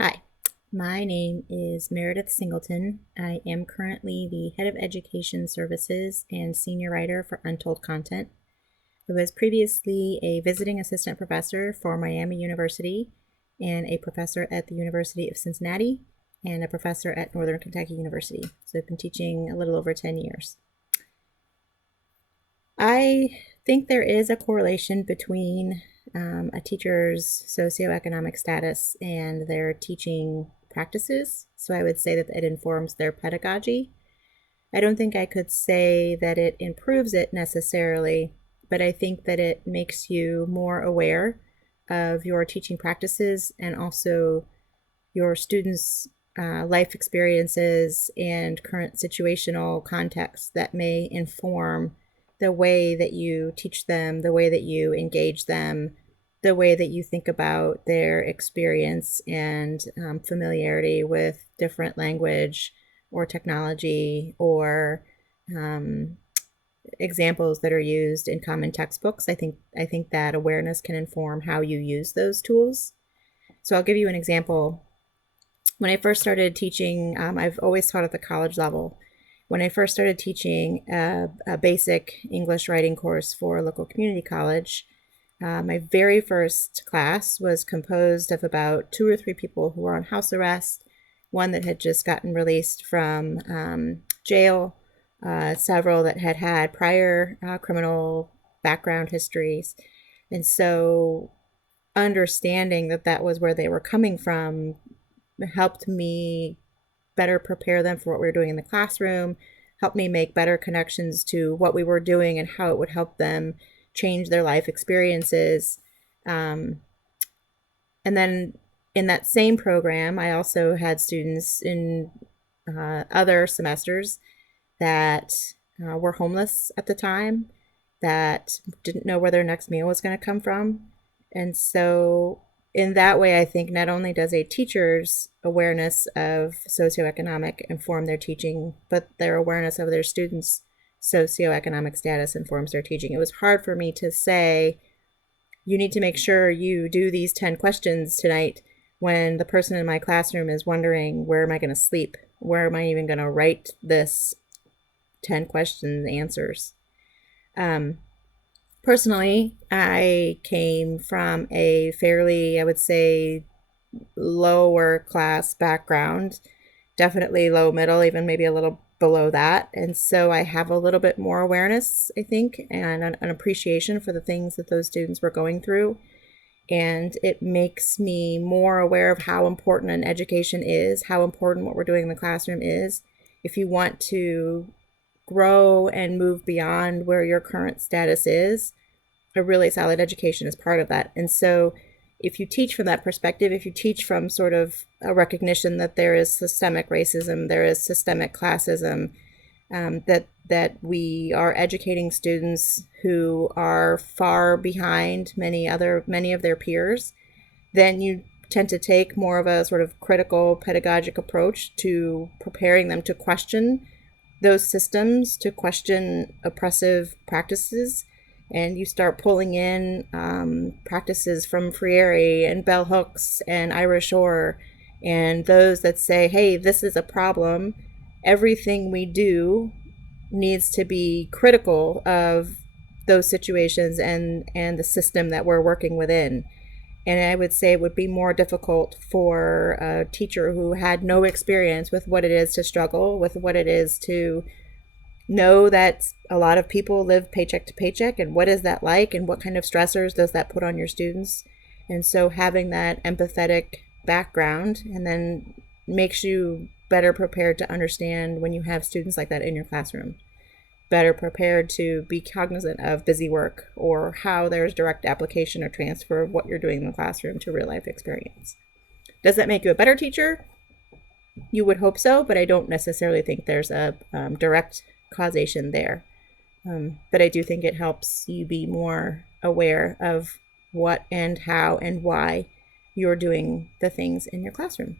Hi, my name is Meredith Singleton. I am currently the Head of Education Services and Senior Writer for Untold Content. I was previously a visiting assistant professor for Miami University and a professor at the University of Cincinnati and a professor at Northern Kentucky University. So I've been teaching a little over 10 years. I think there is a correlation between a teacher's socioeconomic status and their teaching practices. So I would say that it informs their pedagogy. I don't think I could say that it improves it necessarily, but I think that it makes you more aware of your teaching practices and also your students' life experiences and current situational context that may inform the way that you teach them, the way that you engage them, the way that you think about their experience and familiarity with different language or technology or examples that are used in common textbooks. I think that awareness can inform how you use those tools. So I'll give you an example. When I first started teaching, I've always taught at the college level. When I first started teaching a basic English writing course for a local community college, my very first class was composed of about 2 or 3 people who were on house arrest, one that had just gotten released from jail, several that had had prior criminal background histories. And so understanding that that was where they were coming from helped me better prepare them for what we were doing in the classroom, helped me make better connections to what we were doing and how it would help them change their life experiences. And then in that same program, I also had students in other semesters that were homeless at the time, that didn't know where their next meal was going to come from. And so in that way, I think not only does a teacher's awareness of socioeconomic inform their teaching, but their awareness of their students' socioeconomic status informs their teaching. It was hard for me to say, you need to make sure you do these 10 questions tonight when the person in my classroom is wondering, where am I going to sleep? Where am I even going to write this 10 questions answers? Personally, I came from a fairly, I would say, lower class background, definitely low middle, even maybe a little below that. And so I have a little bit more awareness, I think, and an appreciation for the things that those students were going through. And it makes me more aware of how important an education is, how important what we're doing in the classroom is. If you want to grow and move beyond where your current status is, a really solid education is part of that. And so if you teach from that perspective, if you teach from sort of a recognition that there is systemic racism, there is systemic classism, that we are educating students who are far behind many of their peers, then you tend to take more of a sort of critical pedagogic approach to preparing them to question those systems, to question oppressive practices. And you start pulling in practices from Freire and bell hooks and Irish Orr and those that say, hey, this is a problem. Everything we do needs to be critical of those situations and the system that we're working within. And I would say it would be more difficult for a teacher who had no experience with what it is to struggle, with what it is to know that a lot of people live paycheck to paycheck, and what is that like, and what kind of stressors does that put on your students. And so having that empathetic background and then makes you better prepared to understand when you have students like that in your classroom, better prepared to be cognizant of busy work or how there's direct application or transfer of what you're doing in the classroom to real life experience. Does that make you a better teacher? You would hope so, but I don't necessarily think there's a direct causation there. But I do think it helps you be more aware of what and how and why you're doing the things in your classroom.